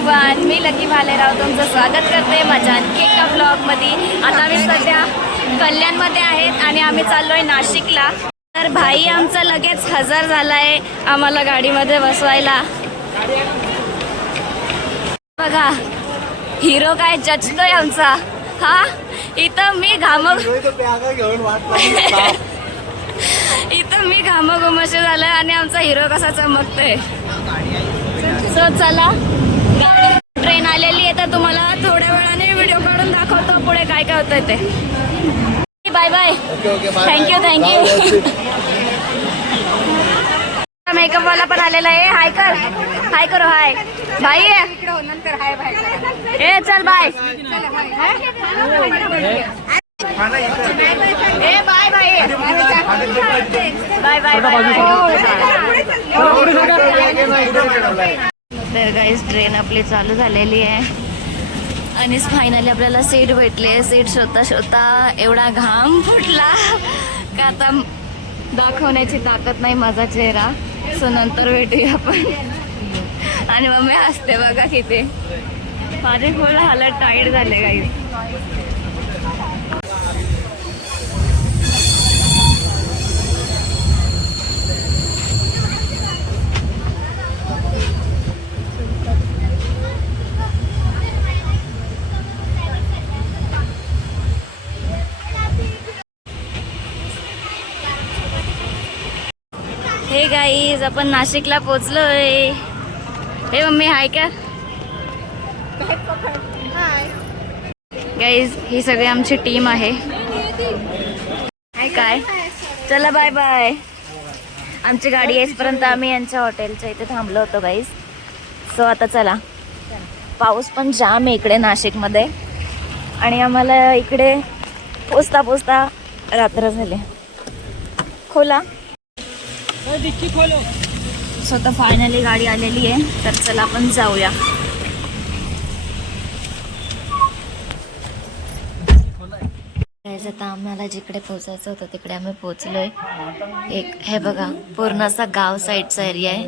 Everyone मी lucky Bhalerao तुमचं स्वागत करते माझ्या आणखी एका ब्लॉगमध्ये आता मी सध्या कल्याणमध्ये आहेत आणि आम्ही चाललोय नाशिकला. तर भाई आमचा लगेच हजर झालाय आम्हाला गाडीमध्ये बसवायला. बघा हिरो काय जचतोय आमचा. हा इथं मी घाम इथं मी घामघुमशी झालं आणि आमचा हिरो कसा चमकतोय. सो चला. आहे तर तुम्हाला थोड्या वेळाने व्हिडिओ काढून दाखवतो. पुढे काय काय होतंय ते. Bye bye okay okay Thank you, thank you. Makeup वाला पण आलेला आहे. हाय कर. हाय करो हाय भाई ए चल बाय ए bye bye bye bye bye तर गाईज ट्रेन आपली चालू झालेली आहे. आणि फायनली आपल्याला सीट भेटले. सीट शोधता शोधता एवढा घाम फुटला का आता दाखवण्याची ताकद नाही माझा चेहरा. सो नंतर भेटूया आपण. आणि मग मी हसते बघा किती. माझे फुल हालत टाईट झाले गाईज हे गाईज आपण नाशिकला पोचलोय हे मम्मी हाय का? गाईज ही सगळी आमची टीम आहे. काय? चला बाय बाय आमची गाडी येईपर्यंत आम्ही यांच्या हॉटेलच्या इथे थांबलो होतो गाईज सो आता चला. पाऊस पण जाम आहे इकडे नाशिकमध्ये. आणि आम्हाला इकडे पोचता पोचता रात्र झाले. खोला. स्वतः फायनली गाडी आलेली आहे. तर चला आपण जाऊया. आता आम्हाला जिकडे पोचायचं होतं तिकडे आम्ही पोचलोय एक हे बघा पूर्ण असा गाव साईडचा एरिया आहे.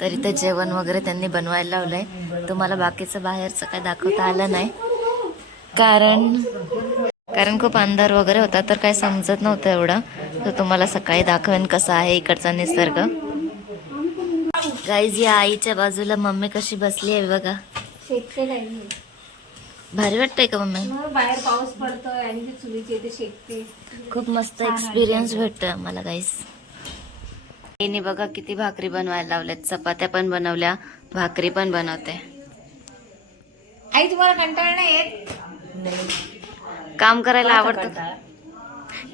तर इथं जेवण वगैरे त्यांनी बनवायला लावलंय. तुम्हाला बाकीचं बाहेरचं काय दाखवता आलं नाही. कारण कारण खूप अंधार वगैरे होता तर काही समजत नव्हतं एवढं. तर तुम्हाला सकाळी दाखवेन कसा आहे इकडचा निसर्ग. गाईज या आईच्या बाजूला मम्मी कशी बसली आहे बघा. भारी वाटतंय का मम्मी? बाहेर पाऊस पडतोय आणि ती चुलीची इथे शेकते. खूप मस्त एक्सपिरियन्स भेटतोय आम्हाला गाईस आईने बघा किती भाकरी बनवायला लावल्यात. चपात्या पण बनवल्या भाकरी पण बनवते. आई तुम्हाला कंटाळ नाही. येत काम करायला आवडतं?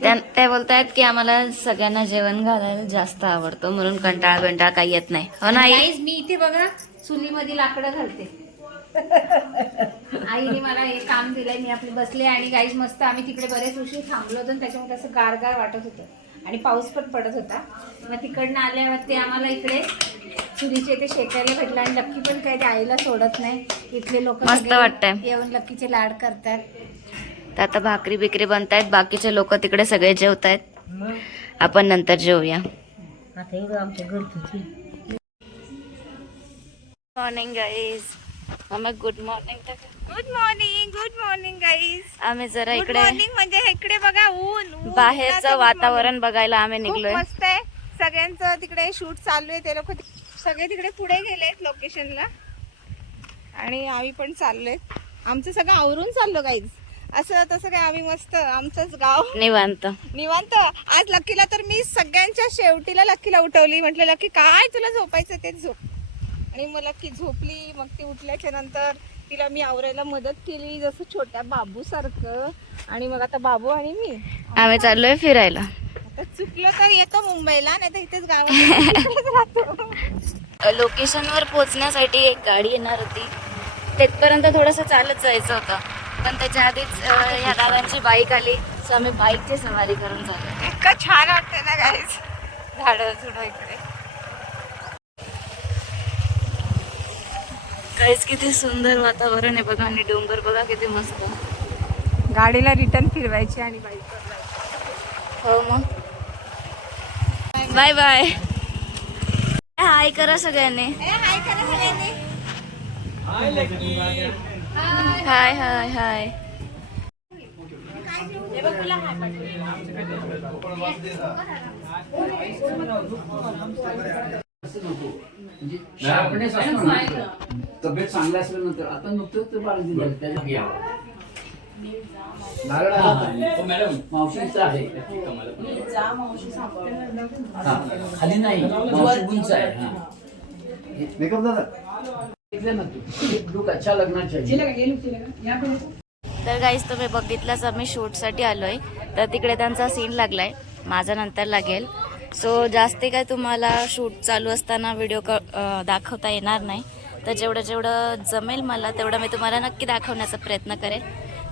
त्या त्या बोलतायत की आम्हाला सगळ्यांना जेवण घालायला जास्त आवडतं म्हणून कंटाळा कंटाळा काही येत नाही. हो ना आई? मी इथे बघा चुलीमध्ये लाकडं घालते. आईने मला हे काम दिलंय मी आपली बसले आणि गाईज मस्त आम्ही तिकडे बरेच उशीर थांबलो होतो त्याच्यामुळे असं गारगार वाटत होतं. आणि पाऊस पण पडत होता. मग तिकडनं आल्यावरती आम्हाला इकडे चुलीचे इथे शेकायला भेटलं आणि लक्की पण काही ते आईला सोडत नाही. इथले लोक मस्त वाटतंय. येऊन लक्कीचे लाड करतात. तर आता भाकरी बिकरी बनतायत. बाकीचे लोक तिकडे सगळे जेवतायत. आपण नंतर जेवूया. मॉर्निंग गाईज आम्ही good morning good morning good morning guys आम्ही जरा इकडे म्हणजे इकडे बघा ऊन बाहेरचं वातावरण बघायला आम्ही निघलोय. मस्त आहे. सगळ्यांचं तिकडे शूट चालू आहे. ते लोक सगळे तिकडे पुढे गेलेत लोकेशनला आणि आम्ही पण चाललोय. आमचं सगळं आवरून चाललो गाईज असं तसं काय आम्ही मस्त आमचंच गाव. निवांत. निवांत. आज लकीला तर मी सगळ्यांच्या शेवटीला लकीला उठवली. म्हटलं लकी काय तुला झोपायचं ते झोप. आणि मग लकी झोपली. मग ती उठल्याच्या नंतर तिला मी आवरायला मदत केली जसं छोट्या बाबू सारखं आणि मग आता बाबू आणि मी. आम्ही चाललोय फिरायला. आता चुकलं तर येतो मुंबईला नाही तर इथेच गावात राहतो. लोकेशनवर पोहोचण्यासाठी एक गाडी येणार होती. तिथपर्यंत थोडंसं चालत जायचं होतं. पण त्याच्या आधीच या दादांची बाईक आली. सो आम्ही बाईकची सवारी करून चाललो इतकं छान वाटतं ना गाईज झाडं झुडं इकडे. काहीच किती सुंदर वातावरण आहे बघा आणि डोंगर बघा किती मस्त. गाडीला रिटर्न फिरवायची आणि बाईक हो मग. बाय बाय हाय करा सगळ्यांनी. हाय करा सगळ्यांनी. हाय हाय हाय. तब्येत चांगला असल्यानंतर आता नुकतंच आला मॅडम. मावशीचं आहे. हा, खाली नाही हा. मेकअप दादा? तर गाईज तुम्ही बघितलंच आम्ही शूटसाठी आलोय. तर तिकडे त्यांचा सीन लागलाय. माझा नंतर लागेल. सो जास्ती काय तुम्हाला शूट चालू असताना व्हिडिओ दाखवता येणार नाही. तर जेवढं जेवढं जमेल मला तेवढं मी तुम्हाला नक्की दाखवण्याचा प्रयत्न करेल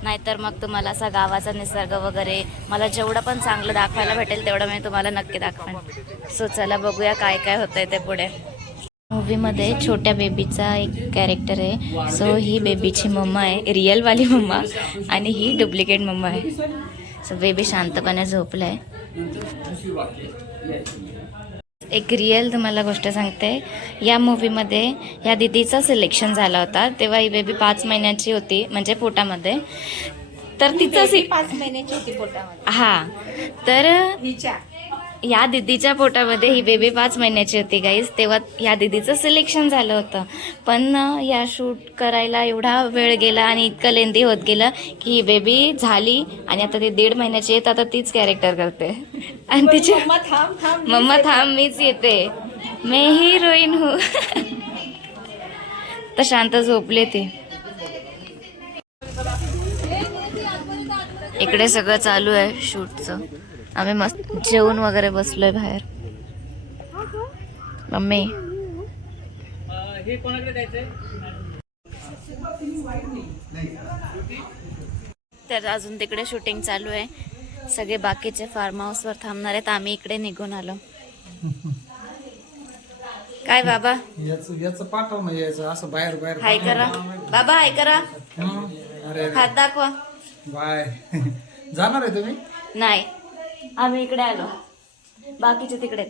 नाहीतर मग तुम्हाला असा गावाचा निसर्ग वगैरे मला जेवढं पण चांगलं दाखवायला भेटेल तेवढं मी तुम्हाला नक्की दाखवेन. सो चला बघूया काय काय होतंय ते पुढे. मूवीमध्ये छोट्या बेबीचा एक कॅरेक्टर आहे. सो ही बेबीची मम्मा आहे. रिअलवाली मम्मा आणि ही डुप्लिकेट मम्मा आहे. सो बेबी शांतपणे झोपलाय. दुसरी वाक्य एक रिअल तुम्हाला गोष्ट सांगते. या मूवीमध्ये या दिदीचं सिलेक्शन झाला होता. तेव्हा ही बेबी पाच महिन्याची होती म्हणजे पोटामध्ये. तर तिचं पाच महिन्याची होती पोटामध्ये. हा. तर या दिदीच्या पोटामध्ये ही बेबी पाच महिन्याची होती गाईज तेव्हा या दिदीचं सिलेक्शन झालं होतं. पण या शूट करायला एवढा वेळ गेला आणि इतकं लेंदी होत गेलं की ही बेबी झाली आणि आता ती दीड महिन्याची तर आता तीच कॅरेक्टर करते. आणि तिची मम्मा थांब थांब मम्मा थांब मीच येते. मी हिरोईन हो. तर शांत झोपले ती. इकडे सगळं चालू आहे शूटचं आम्ही मस्त जेवून वगैरे बसलोय बाहेर. मम्मी. तर अजून तिकडे शूटिंग चालू आहे. सगळे बाकीचे फार्म हाऊसवर थांबणार आहेत. आम्ही इकडे निघून आलो. काय बाबा? याच पाठव ना यायचं असं बाहेर बाहेर हाय करा. बाबा हाय करा. हं? अरे. हात दाखवा. बाय. जाणार आहे तुम्ही? नाही. आम्ही इकडे आलो. बाकीचे तिकडे.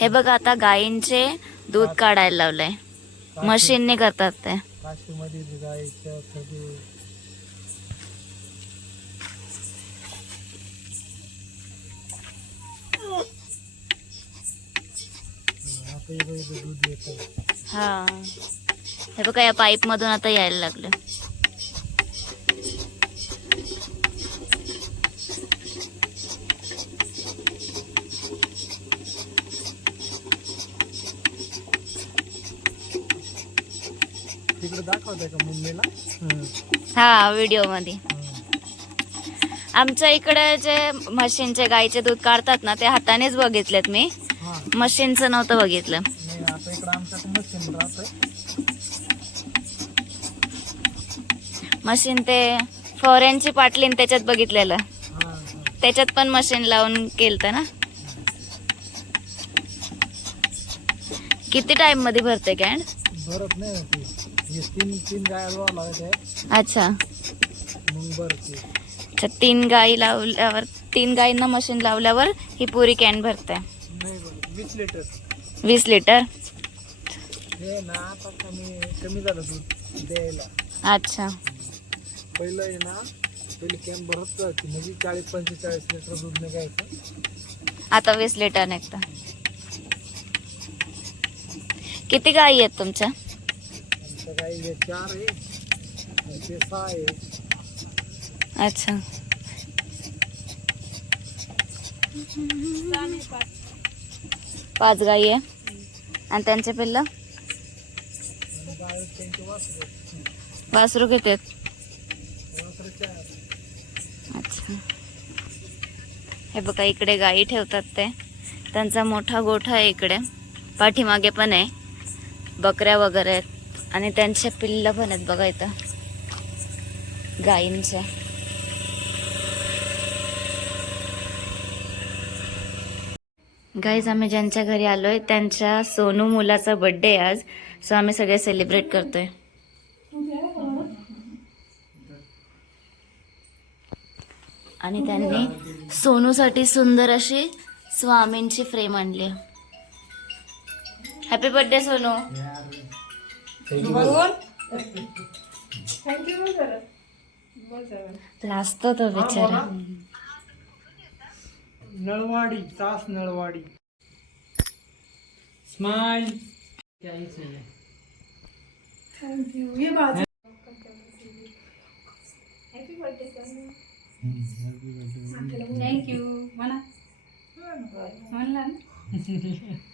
हे बघा आता गायींचे दूध काढायला लावलंय. मशीनने करतात ते. हा. हे बघा या पाईप मधून आता यायला लागलं तिकडे दाखवताय का मुंबईला? हा व्हिडिओमध्ये आमच्या इकडे जे म्हशींचे गाईचे दूध काढतात ना ते हातानेच बघितलेत मी. मशीनचं नव्हतं बघितलं. मशीन ते फॉरेनची पाटलीन त्याच्यात बघितलेलं. त्याच्यात पण मशीन लावून केलं ना. किती टाइममध्ये भरते कॅन्ड भरत नाही तीन तीन गाया लावायच्या अच्छा. अच्छा तीन गाई लावल्यावर तीन गायींना मशीन लावल्यावर ही पुरी कॅन भरते. वीस लिटर वीस लिटर हे ना आता कमी कमी झालं दूध द्यायला अच्छा. पहिलं आहे ना पहिले कॅन भरत जायची म्हणजे चाळीस पंचेचाळीस लिटर दूध निघायचं आता वीस लिटर निघतं. किती गाई आहेत तुमच्या? हे चार आहे ते सहा आहे अच्छा. पाच गाई आहे. आणि त्यांचे पिल्लं? वासरू घेतात अच्छा. हे बघा इकडे गाई ठेवतात ते. त्यांचा मोठा गोठा आहे इकडे. पाठीमागे पण आहे. बकऱ्या वगैरे आहेत. आणि त्यांचे पिल्लं पण आहेत बघा इथं. गाईंचे गाईज आम्ही ज्यांच्या घरी आलो आहे त्यांच्या सोनू मुलाचा बड्डे आज. सो आम्ही सगळे सेलिब्रेट करतोय. आणि त्यांनी सोनूसाठी सुंदर अशी स्वामींची फ्रेम आणली. Happy birthday Sonu. लाजतो तो बिचारा नळवाडी तास नळवाडी. स्माइल थँक्यू म्हणा म्हणला ना.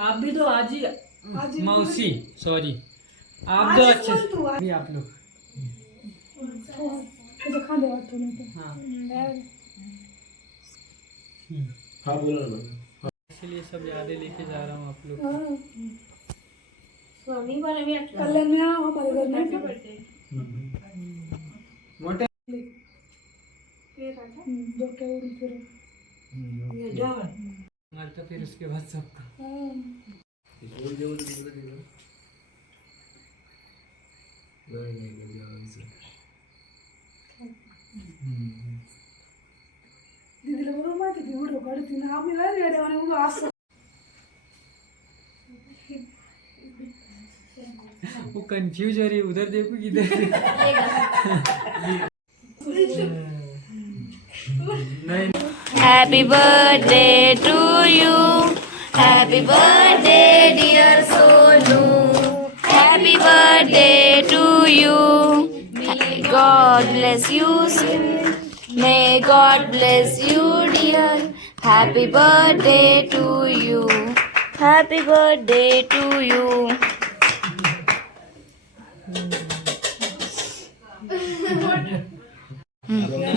आप भी दो आजी आजी मौसी सॉरी आप दो आजी अच्छे बोल तू, से भी आप लोग। त्याच्या खांदे वाटतो नाही तर. हाँ। इसलिए सब यादें लेके जा रहा हूँ आप लोग। को। कल्याण में आओ हमारे घर में मोटे हम्म, डोक्यावर उडी फिरव. हमारे तो फिर उसके बाद सबका। हा. दीदीला बरोबर माहिती ती व्हिडिओ काढते ना आम्ही नाही रेड्यावाने उभं असं वो कंफ्यूज हो रही है उधर देखो किधर नहीं। happy birthday to you happy birthday dear Sonu happy birthday to you God bless you may God bless you dear happy birthday to you happy birthday to you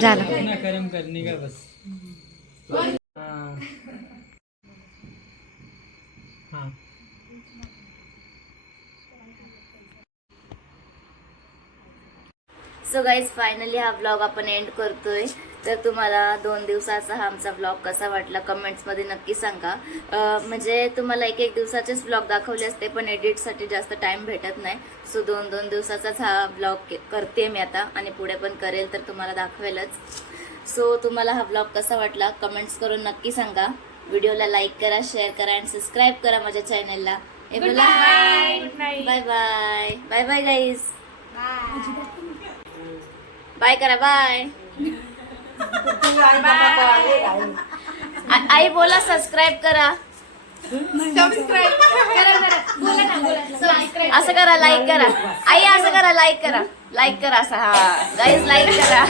झालं अपना कर्म करने का बस हाँ हाँ सो गाईज फायनली हा blog आपण end करतोय. तर तुम्हाला दोन दिवसाचा हा आमचा ब्लॉग कसा वाटला कमेंट्समध्ये नक्की सांगा. म्हणजे तुम्हाला एक एक दिवसाचेच ब्लॉग दाखवले असते पण एडिटसाठी जास्त टाईम भेटत नाही. सो दोन दोन दिवसाचाच हा ब्लॉग करते मी आता आणि पुढे पण करेल तर तुम्हाला दाखवेलच. सो तुम्हाला हा ब्लॉग कसा वाटला कमेंट्स करून नक्की सांगा. व्हिडिओला लाईक करा शेअर करा आणि सबस्क्राईब करा माझ्या चॅनलला bye bye bye bye bye guys bye करा. बाय आई बोला सबस्क्राईब करा असं करा लाईक करा. आई असं करा लाईक करा. लाईक करा असं हा. गाईज लाईक करा.